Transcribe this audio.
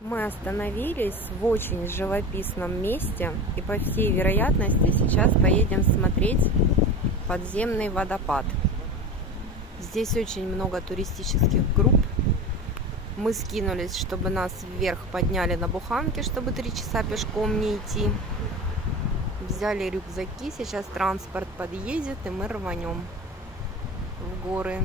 Мы остановились в очень живописном месте и, по всей вероятности, сейчас поедем смотреть подземный водопад. Здесь очень много туристических групп. Мы скинулись, чтобы нас вверх подняли на буханке, чтобы 3 часа пешком не идти. Взяли рюкзаки, сейчас транспорт подъедет и мы рванем в горы.